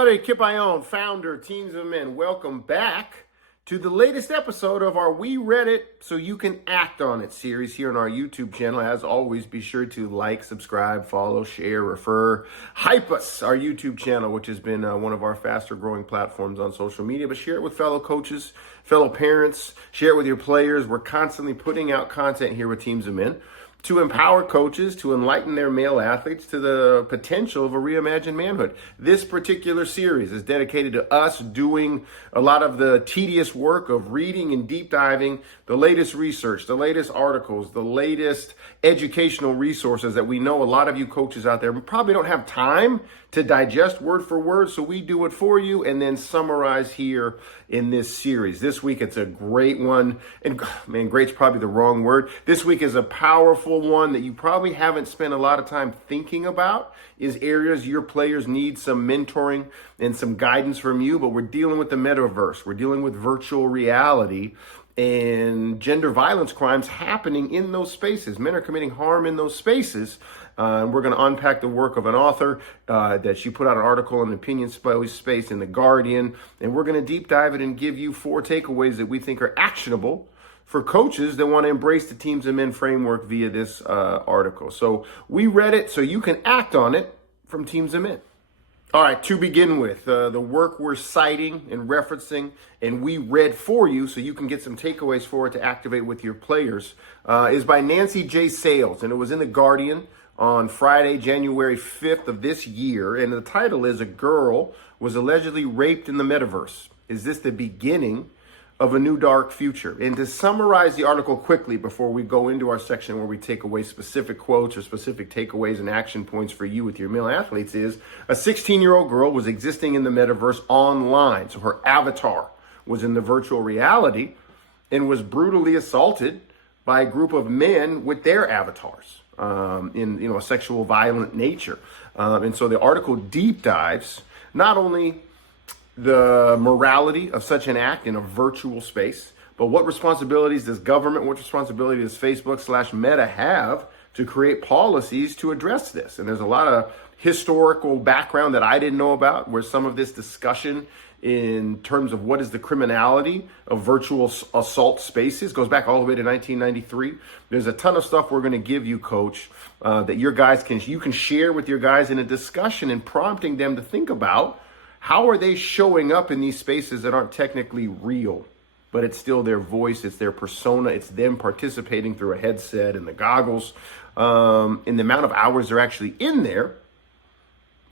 everybody. Kip Ioane, founder, Teams of Men. Welcome back to the latest episode of our We Read It So You Can Act On It series here on our YouTube channel. As always, be sure to like, subscribe, follow, share, refer, hype us, our YouTube channel, which has been one of our faster growing platforms on social media. But share it with fellow coaches, fellow parents, share it with your players. We're constantly putting out content here with Teams of Men to empower coaches, to enlighten their male athletes to the potential of a reimagined manhood. This particular series is dedicated to us doing a lot of the tedious work of reading and deep diving the latest research, the latest articles, the latest educational resources that we know a lot of you coaches out there probably don't have time to digest word for word, so we do it for you and then summarize here in this series. This week it's a great one, and man, great's probably the wrong word. This week is a powerful one that you probably haven't spent a lot of time thinking about, is areas your players need some mentoring and some guidance from you, but we're dealing with the metaverse. We're dealing with virtual reality and gender violence crimes happening in those spaces. Men are committing harm in those spaces. And we're going to unpack the work of an author that she put out an article in the opinion space in The Guardian. And we're going to deep dive it and give you 4 takeaways that we think are actionable for coaches that want to embrace the Teams of Men framework via this article. So we read it so you can act on it from Teams of Men. All right, to begin with, the work we're citing and referencing and we read for you so you can get some takeaways for it to activate with your players is by Nancy J. Sales, and it was in The Guardian on Friday, January 5th of this year, and the title is "A Girl Was Allegedly Raped in the Metaverse. Is this the beginning of a new dark future?" And to summarize the article quickly before we go into our section where we take away specific quotes or specific takeaways and action points for you with your male athletes, is a 16-year-old girl was existing in the metaverse online. So her avatar was in the virtual reality and was brutally assaulted by a group of men with their avatars in a sexual violent nature. And so the article deep dives not only the morality of such an act in a virtual space, but what responsibilities does government, what responsibility does Facebook/Meta have to create policies to address this? And there's a lot of historical background that I didn't know about, where some of this discussion in terms of what is the criminality of virtual assault spaces goes back all the way to 1993. There's a ton of stuff we're going to give you, Coach, that you can share with your guys in a discussion and prompting them to think about how are they showing up in these spaces that aren't technically real, but it's still their voice, it's their persona, it's them participating through a headset and the goggles. And the amount of hours they're actually in there,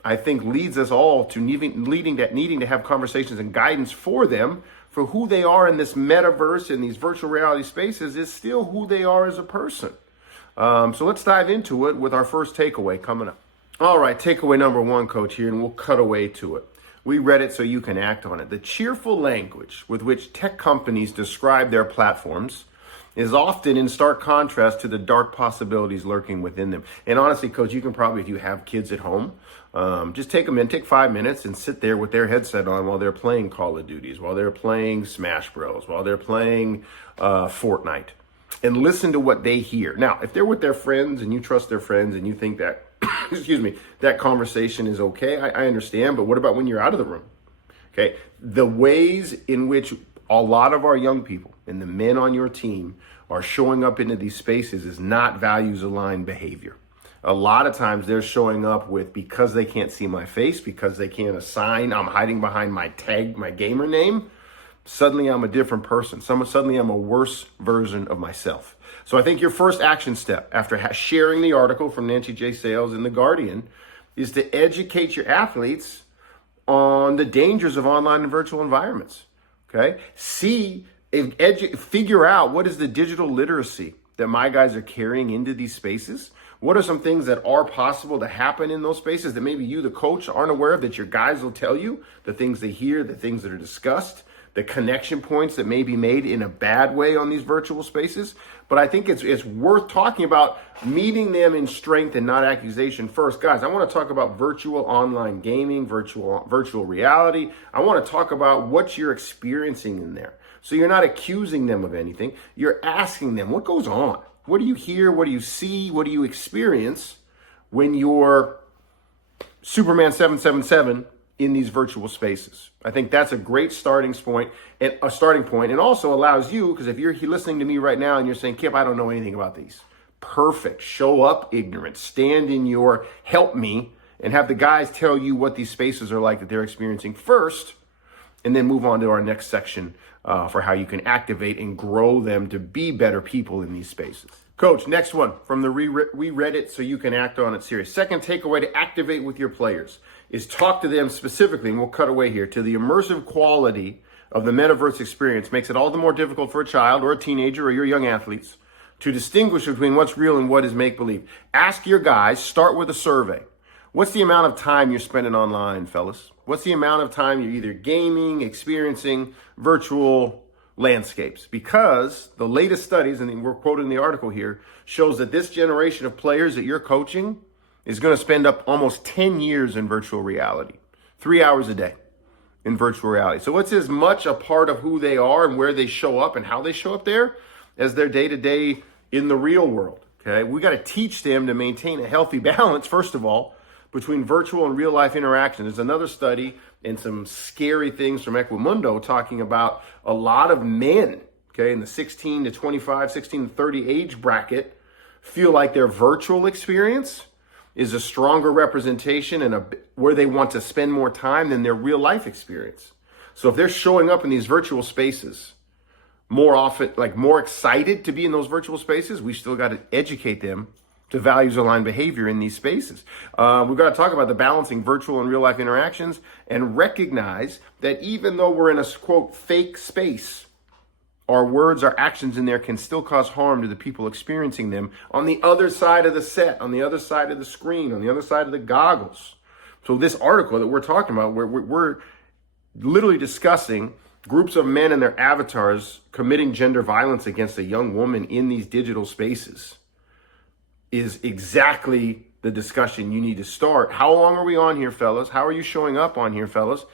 I think, leads us all to needing to have conversations and guidance for them for who they are in this metaverse, in these virtual reality spaces, is still who they are as a person. So let's dive into it with our first takeaway coming up. All right, takeaway number 1, Coach, here, and we'll cut away to it. We read it so you can act on it. The cheerful language with which tech companies describe their platforms is often in stark contrast to the dark possibilities lurking within them. And honestly, Coach, you can probably, if you have kids at home, just take 5 minutes and sit there with their headset on while they're playing Call of Duties, while they're playing Smash Bros, while they're playing Fortnite, and listen to what they hear. Now, if they're with their friends and you trust their friends and you think that, that conversation is okay, I understand, but what about when you're out of the room? Okay, the ways in which a lot of our young people and the men on your team are showing up into these spaces is not values-aligned behavior. A lot of times they're showing up with, because they can't see my face, because they can't assign, I'm hiding behind my tag, my gamer name, suddenly I'm a different person. Suddenly I'm a worse version of myself. So I think your first action step after sharing the article from Nancy J. Sales in The Guardian is to educate your athletes on the dangers of online and virtual environments. Okay? Figure out what is the digital literacy that my guys are carrying into these spaces. What are some things that are possible to happen in those spaces that maybe you, the coach, aren't aware of, that your guys will tell you, the things they hear, the things that are discussed, the connection points that may be made in a bad way on these virtual spaces. But I think it's worth talking about meeting them in strength and not accusation first. Guys, I want to talk about virtual online gaming, virtual reality. I want to talk about what you're experiencing in there. So you're not accusing them of anything. You're asking them, what goes on? What do you hear? What do you see? What do you experience when you're Superman 777 in these virtual spaces. I think that's a great starting point, and also allows you, because if you're listening to me right now and you're saying, Kip, I don't know anything about these. Perfect. Show up ignorant. Stand in your help me and have the guys tell you what these spaces are like that they're experiencing first, and then move on to our next section for how you can activate and grow them to be better people in these spaces. Coach, next one from the We Read It So You Can Act On It series. Second takeaway to activate with your players is talk to them specifically, and we'll cut away here, to the immersive quality of the metaverse experience. Makes it all the more difficult for a child or a teenager or your young athletes to distinguish between what's real and what is make-believe. Ask your guys, start with a survey. What's the amount of time you're spending online, fellas? What's the amount of time you're either gaming, experiencing virtual landscapes? Because the latest studies, and we're quoting the article here, shows that this generation of players that you're coaching is going to spend up almost 10 years in virtual reality, 3 hours a day in virtual reality. So it's as much a part of who they are and where they show up and how they show up there as their day-to-day in the real world. Okay, we got to teach them to maintain a healthy balance, first of all, between virtual and real life interaction. There's another study and some scary things from Equimundo talking about a lot of men, okay, in the 16 to 25, 16 to 30 age bracket feel like their virtual experience is a stronger representation and where they want to spend more time than their real life experience. So if they're showing up in these virtual spaces more often, like more excited to be in those virtual spaces, we still got to educate them to values-aligned behavior in these spaces. We've got to talk about the balancing virtual and real-life interactions and recognize that even though we're in a, quote, fake space, our words, our actions in there can still cause harm to the people experiencing them on the other side of the set, on the other side of the screen, on the other side of the goggles. So this article that we're talking about, we're literally discussing groups of men and their avatars committing gender violence against a young woman in these digital spaces, is exactly the discussion you need to start. How long are we on here, fellas? How are you showing up on here, fellas?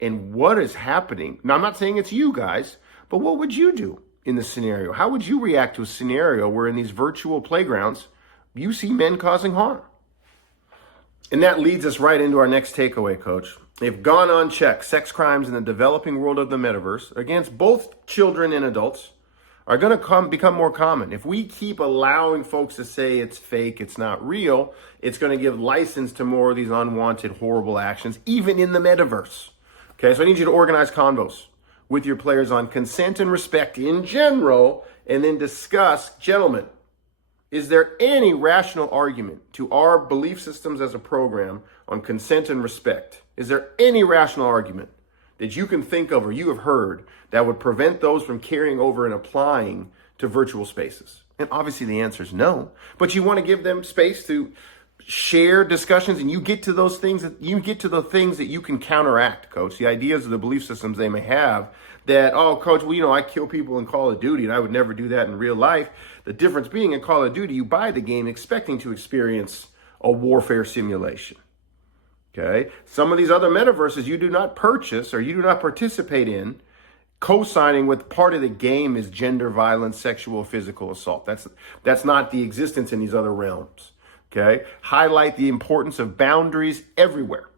And what is happening? Now, I'm not saying it's you guys, but what would you do in this scenario? How would you react to a scenario where in these virtual playgrounds, you see men causing harm? And that leads us right into our next takeaway, Coach. If gone unchecked, sex crimes in the developing world of the metaverse against both children and adults are going to become more common. If we keep allowing folks to say it's fake, it's not real, it's going to give license to more of these unwanted, horrible actions, even in the metaverse. Okay, so I need you to organize convos with your players on consent and respect in general, and then discuss, gentlemen, is there any rational argument to our belief systems as a program on consent and respect? Is there any rational argument that you can think of or you have heard that would prevent those from carrying over and applying to virtual spaces? And obviously the answer is no, but you want to give them space to share discussions, and you get to those things that the things that you can counteract, Coach. The ideas of the belief systems they may have that, oh, Coach, well, I kill people in Call of Duty and I would never do that in real life. The difference being in Call of Duty, you buy the game expecting to experience a warfare simulation. Okay, some of these other metaverses you do not purchase or you do not participate in, co-signing with part of the game is gender violence, sexual, physical assault. That's not the existence in these other realms. Okay, highlight the importance of boundaries everywhere.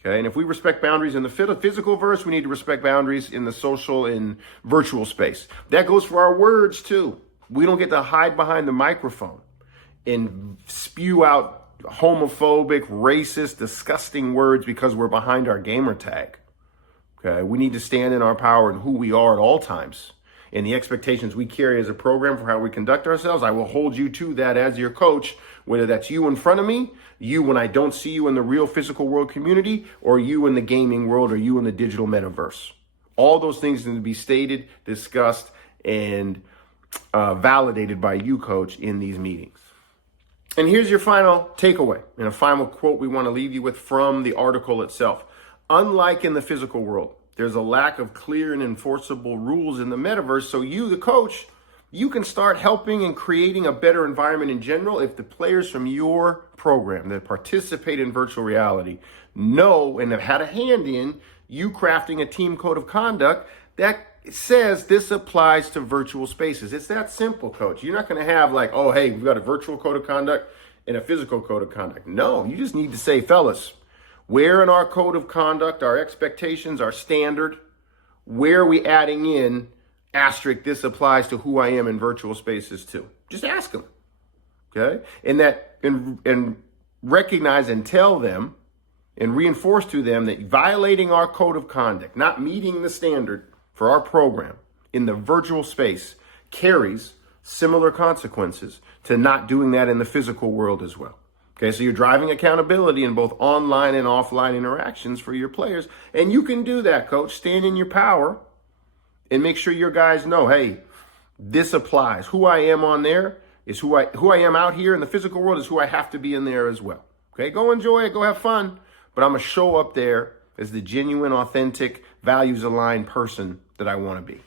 Okay, and if we respect boundaries in the physical verse, we need to respect boundaries in the social and virtual space. That goes for our words too. We don't get to hide behind the microphone and spew out homophobic, racist, disgusting words because we're behind our gamer tag. Okay, we need to stand in our power and who we are at all times and the expectations we carry as a program for how we conduct ourselves. I will hold you to that as your coach, whether that's you in front of me, you when I don't see you in the real physical world community, or you in the gaming world, or you in the digital metaverse. All those things need to be stated, discussed, and validated by you, Coach, in these meetings. And here's your final takeaway and a final quote we want to leave you with from the article itself. Unlike in the physical world, there's a lack of clear and enforceable rules in the metaverse. So you, the coach, you can start helping and creating a better environment in general if the players from your program that participate in virtual reality know and have had a hand in you crafting a team code of conduct that says this applies to virtual spaces. It's that simple, Coach. You're not going to have like, oh, hey, we've got a virtual code of conduct and a physical code of conduct. No, you just need to say, fellas, Where in our code of conduct, our expectations, our standard, where are we adding in asterisk, this applies to who I am in virtual spaces too? Just ask them, okay? And recognize and tell them and reinforce to them that violating our code of conduct, not meeting the standard for our program in the virtual space carries similar consequences to not doing that in the physical world as well. Okay, so you're driving accountability in both online and offline interactions for your players. And you can do that, coach. Stand in your power and make sure your guys know, hey, this applies. Who I am on there is who I am out here in the physical world is who I have to be in there as well. Okay, go enjoy it, go have fun. But I'm going to show up there as the genuine, authentic, values-aligned person that I want to be.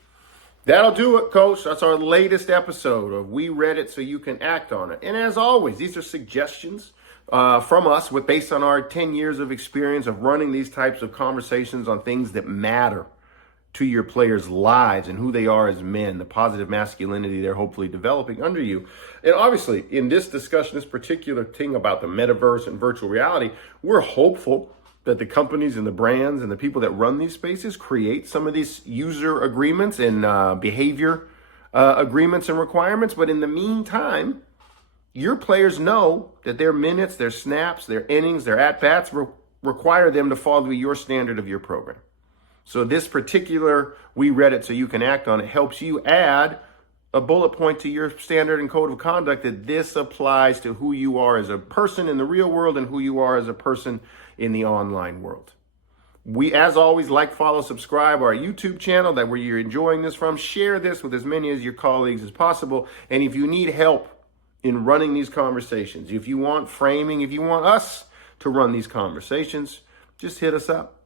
That'll do it, coach. That's our latest episode of We Read It So You Can Act on It. And as always, these are suggestions from us based on our 10 years of experience of running these types of conversations on things that matter to your players' lives and who they are as men, the positive masculinity they're hopefully developing under you. And obviously, in this discussion, this particular thing about the metaverse and virtual reality, we're hopeful that the companies and the brands and the people that run these spaces create some of these user agreements and behavior agreements and requirements. But in the meantime, your players know that their minutes, their snaps, their innings, their at-bats require them to follow your standard of your program. So this particular We Read It So You Can Act on It helps you add a bullet point to your standard and code of conduct that this applies to who you are as a person in the real world and who you are as a person in the online world. We, as always, like, follow, subscribe our YouTube channel that where you're enjoying this from. Share this with as many of your colleagues as possible. And if you need help in running these conversations, if you want framing, if you want us to run these conversations, just hit us up.